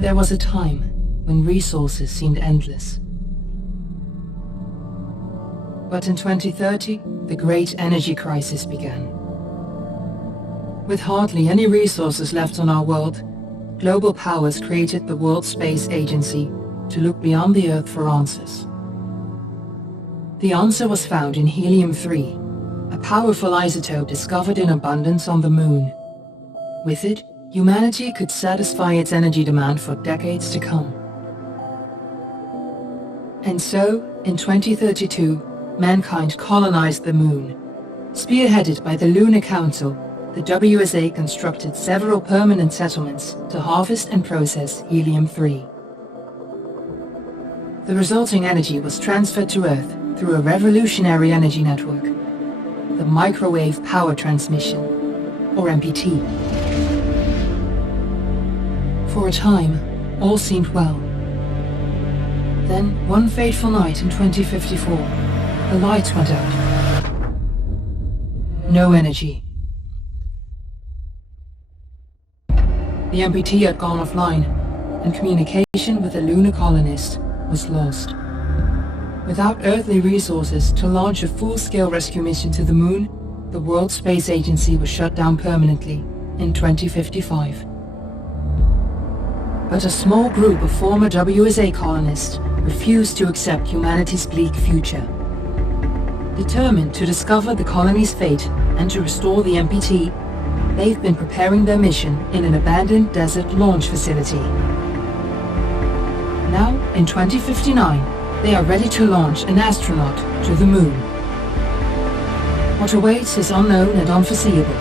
There was a time when resources seemed endless. But in 2030, the great energy crisis began. With hardly any resources left on our world, global powers created the World Space Agency to look beyond the Earth for answers. The answer was found in helium-3, a powerful isotope discovered in abundance on the Moon. With it, humanity could satisfy its energy demand for decades to come. And so, in 2032, mankind colonized the Moon. Spearheaded by the Lunar Council, the WSA constructed several permanent settlements to harvest and process helium-3. The resulting energy was transferred to Earth through a revolutionary energy network, the Microwave Power Transmission, or MPT. For a time, all seemed well. Then, one fateful night in 2054, the lights went out. No energy. The MPT had gone offline, and communication with the lunar colonist was lost. Without earthly resources to launch a full-scale rescue mission to the Moon, the World Space Agency was shut down permanently in 2055. But a small group of former WSA colonists refused to accept humanity's bleak future. Determined to discover the colony's fate and to restore the MPT, they've been preparing their mission in an abandoned desert launch facility. Now, in 2059, they are ready to launch an astronaut to the Moon. What awaits is unknown and unforeseeable,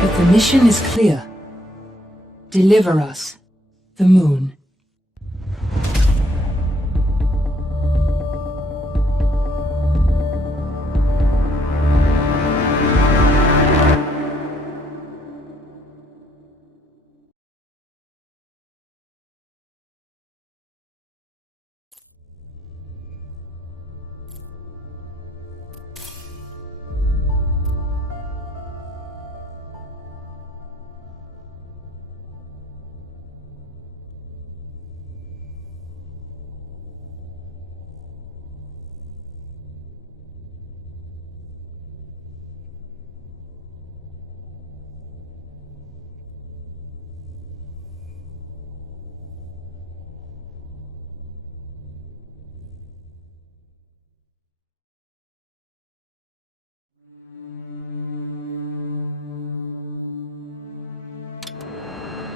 but the mission is clear. Deliver us the Moon.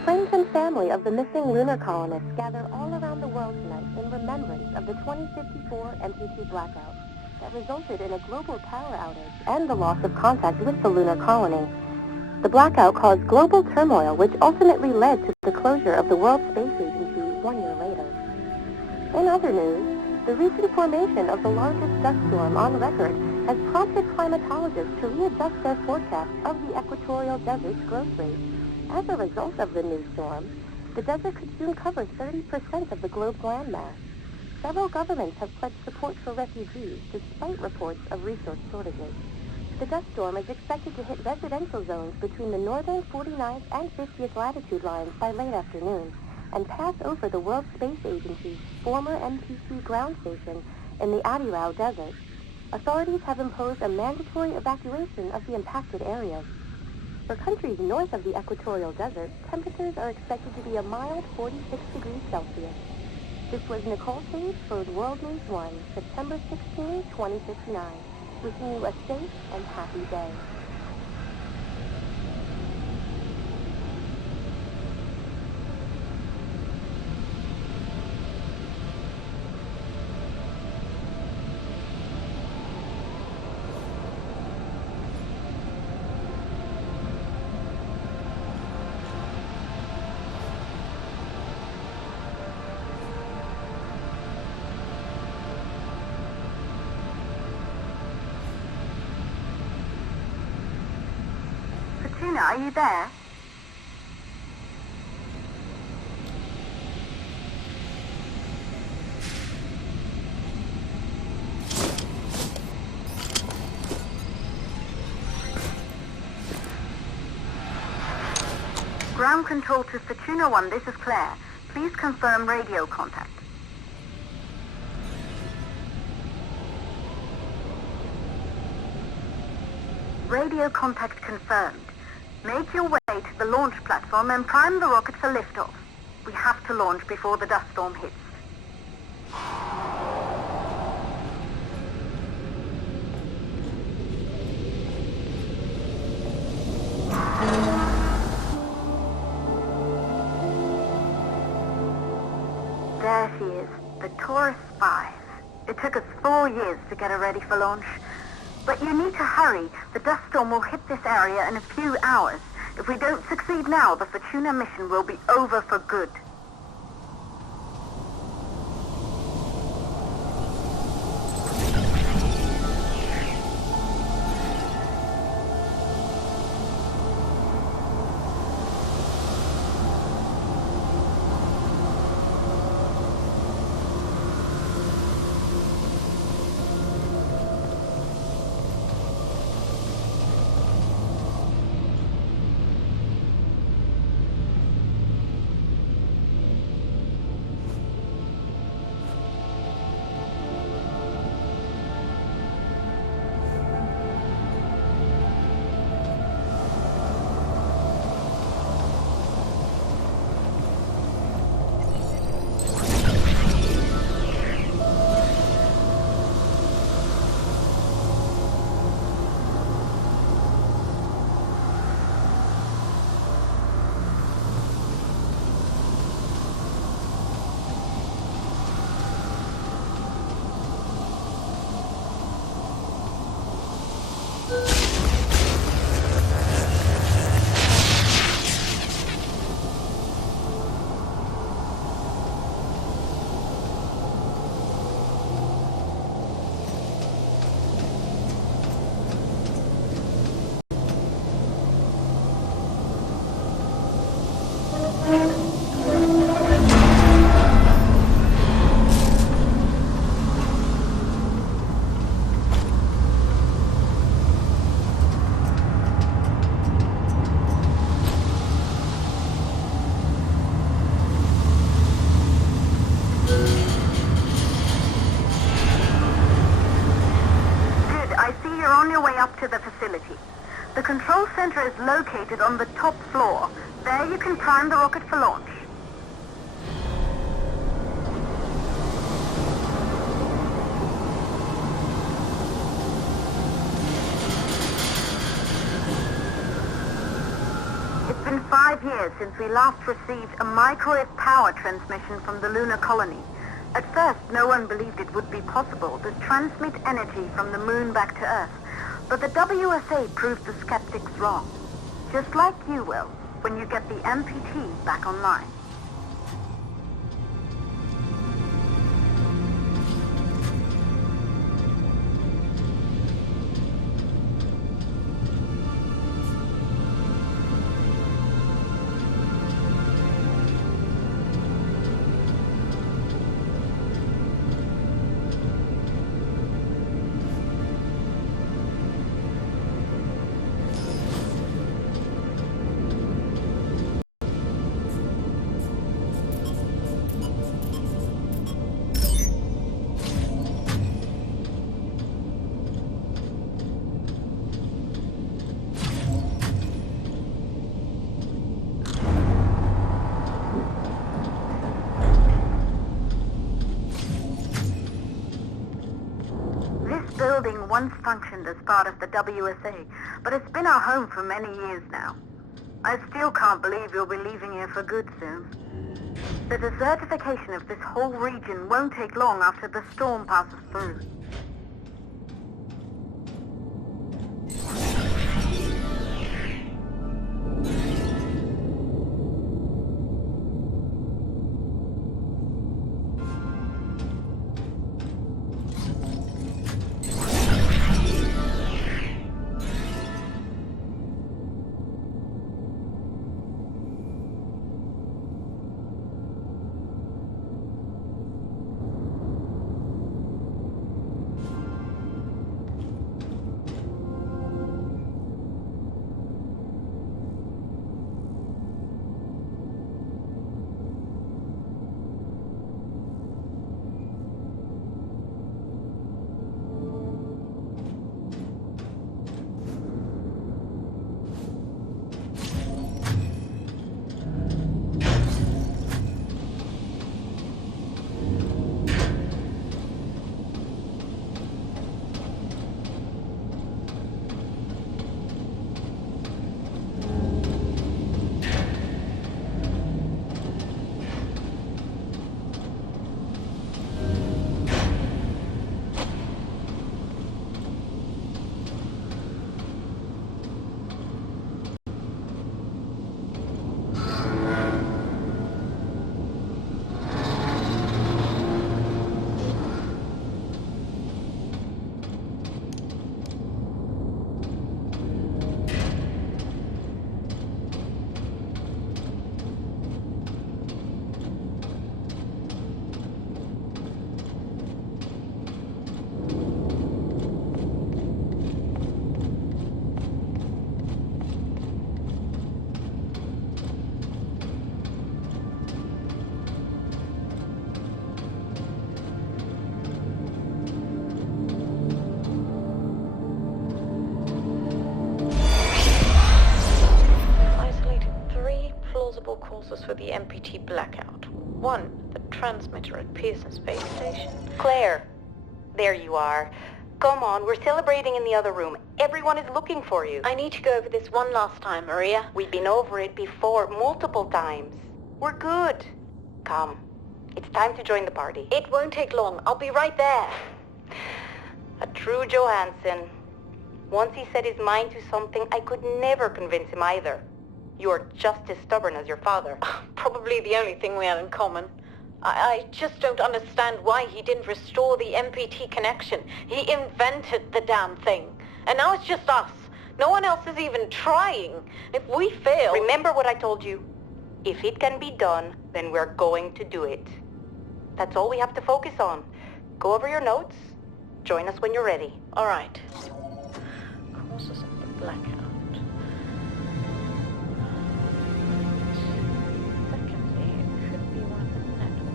Friends and family of the missing lunar colonists gather all around the world tonight in remembrance of the 2054 MPT blackout that resulted in a global power outage and the loss of contact with the lunar colony. The blackout caused global turmoil, which ultimately led to the closure of the World Space Agency 1 year later. In other news, the recent formation of the largest dust storm on record has prompted climatologists to readjust their forecast of the equatorial desert's growth rate. As a result of the new storm, the desert could soon cover 30% of the globe's landmass. Several governments have pledged support for refugees despite reports of resource shortages. The dust storm is expected to hit residential zones between the northern 49th and 50th latitude lines by late afternoon and pass over the World Space Agency's former MPT ground station in the Adirau Desert. Authorities have imposed a mandatory evacuation of the impacted areas. For countries north of the equatorial desert, temperatures are expected to be a mild 46 degrees Celsius. This was Nicole Sage for World News 1, September 16, 2059. Wishing you a safe and happy day. Are you there? Ground control to Fortuna 1, this is Claire. Please confirm radio contact. Radio contact confirmed. Make your way to the launch platform and prime the rocket for liftoff. We have to launch before the dust storm hits. There she is, the Taurus 5. It took us 4 years to get her ready for launch. But you need to hurry. The dust storm will hit this area in a few hours. If we don't succeed now, the Fortuna mission will be over for good. To the facility. The control center is located on the top floor. There you can prime the rocket for launch. It's been 5 years since we last received a microwave power transmission from the lunar colony. At first, no one believed it would be possible to transmit energy from the moon back to Earth. But the WSA proved the skeptics wrong. Just like you will, when you get the MPT back online. Building once functioned as part of the WSA, but it's been our home for many years now. I still can't believe you'll be leaving here for good soon. The desertification of this whole region won't take long after the storm passes through. for the MPT blackout. One, the transmitter at Pearson Space Station. Claire, there you are. Come on, we're celebrating in the other room. Everyone is looking for you. I need to go over this one last time, Maria. We've been over it before, multiple times. We're good. Come. It's time to join the party. It won't take long. I'll be right there. A true Johansson. Once he set his mind to something, I could never convince him either. You're just as stubborn as your father. Probably the only thing we had in common. I just don't understand why he didn't restore the MPT connection. He invented the damn thing. And now it's just us. No one else is even trying. If we fail... Remember what I told you. If it can be done, then we're going to do it. That's all we have to focus on. Go over your notes. Join us when you're ready. All right. Causes of the blackout. Secondly, it could be one of the network.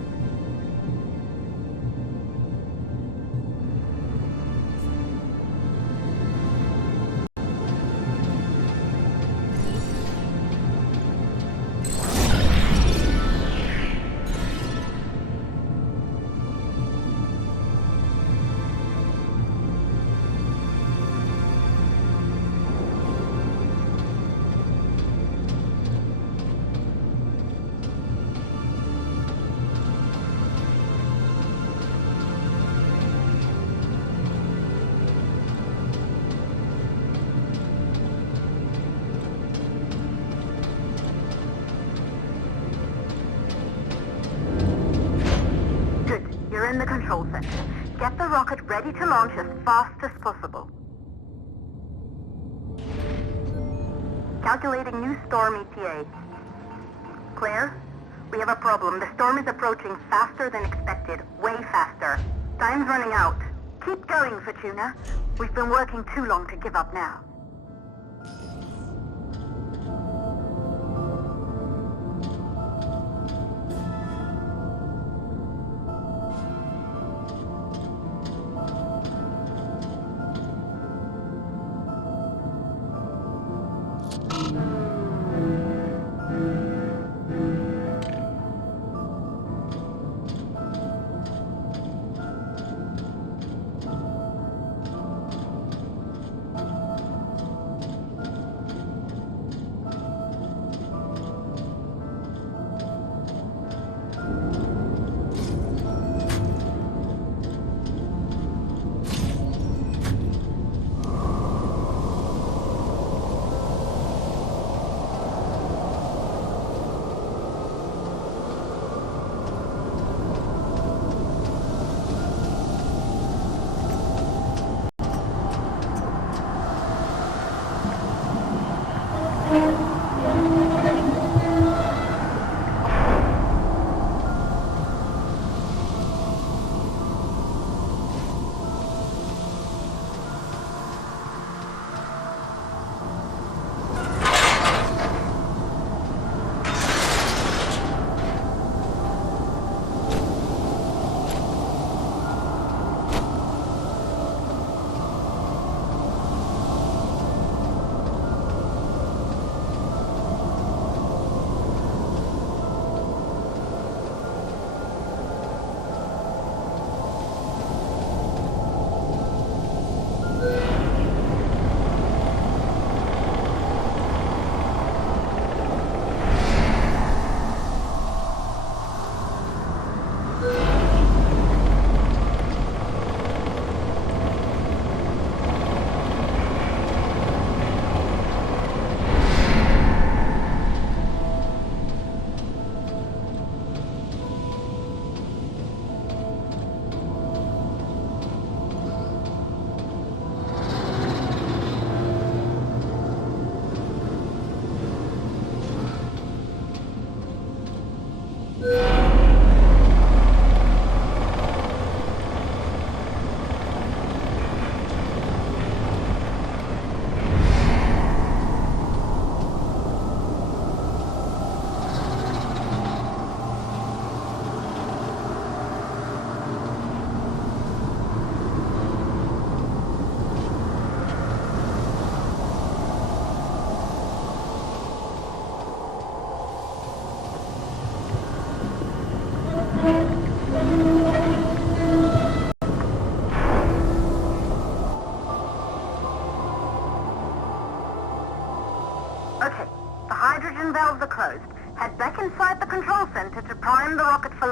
You're in the control center. Get the rocket ready to launch as fast as possible. Calculating new storm ETA. Claire, we have a problem. The storm is approaching faster than expected. Way faster. Time's running out. Keep going, Fortuna. We've been working too long to give up now.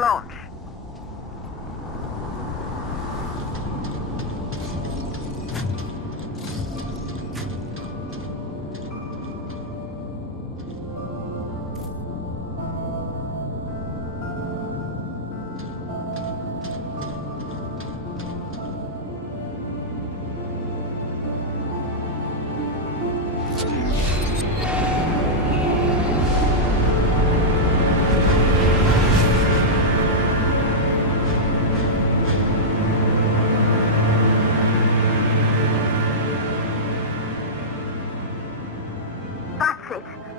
launch.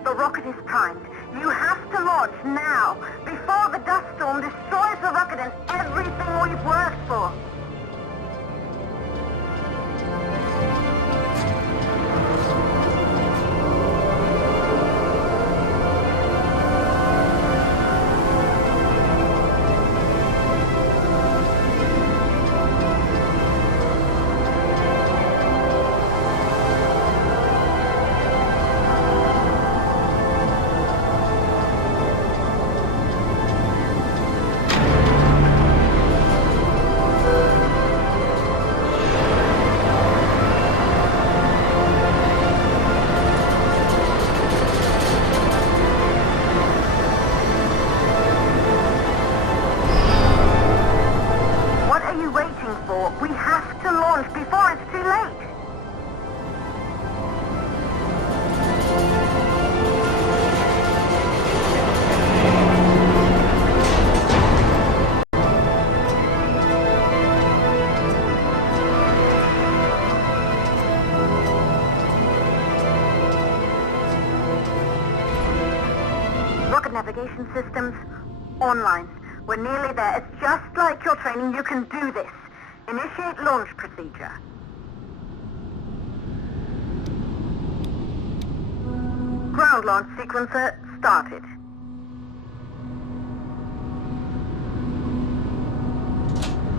The rocket is primed. You have to launch now, before the dust storm destroys the rocket and everything we've worked for. We have to launch before it's too late. Rocket navigation systems online. We're nearly there. It's just like your training. You can do this. Initiate launch procedure. Ground launch sequencer started.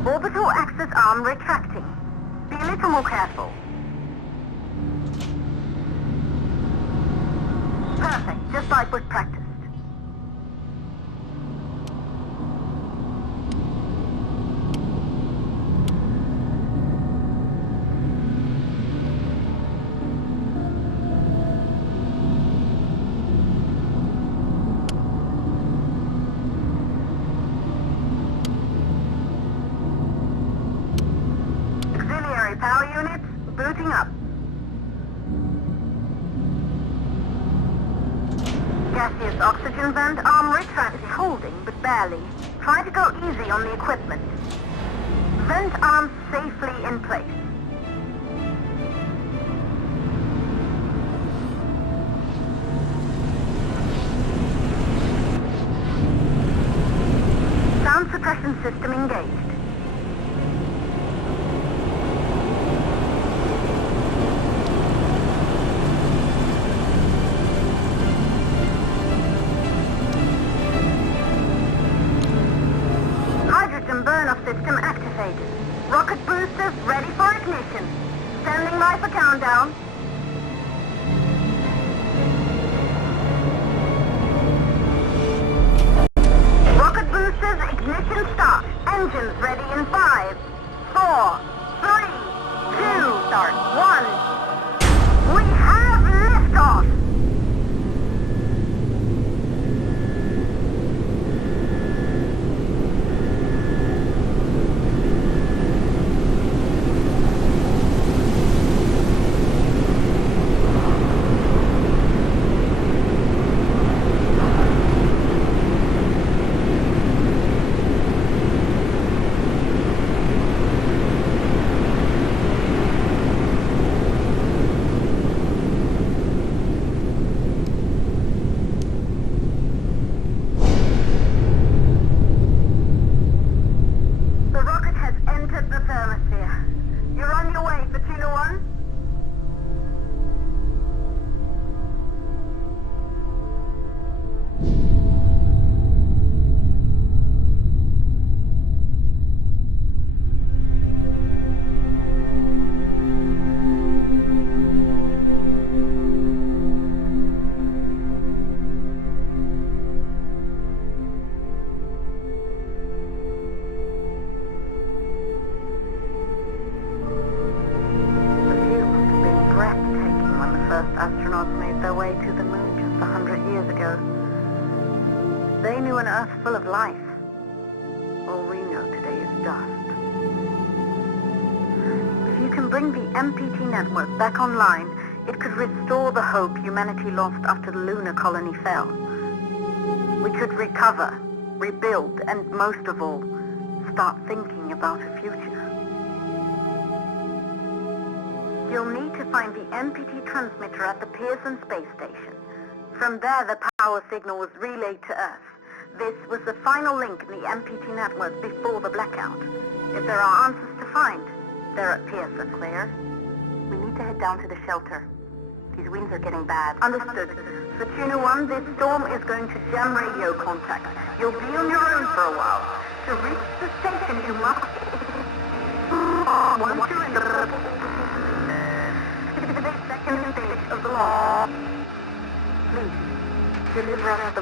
Orbital axis arm retracting. Be a little more careful. Perfect, just like we've practiced. Power units booting up. Gaseous oxygen vent arm retracted, holding but barely. Try to go easy on the equipment. Vent arm safely in place. Sound suppression system engaged. Burn-off system activated. Rocket boosters ready for ignition. Standing by for countdown. Rocket boosters ignition start. Engines ready in 5, 4, 3, 2, start 1. We have liftoff. Earth full of life. All we know today is dust. If you can bring the MPT network back online, it could restore the hope humanity lost after the lunar colony fell. We could recover, rebuild, and most of all, start thinking about a future. You'll need to find the MPT transmitter at the Pearson space station. From there, the power signal was relayed to Earth. This was the final link in the MPT network before the blackout. If there are answers to find, they're at Pearson. Claire? We need to head down to the shelter. These winds are getting bad. Understood. For Tuna 1, this storm is going to jam radio contact. You'll be on your own for a while. To reach the station, you must... Once you're in the... second stage of the law. Please, deliver us the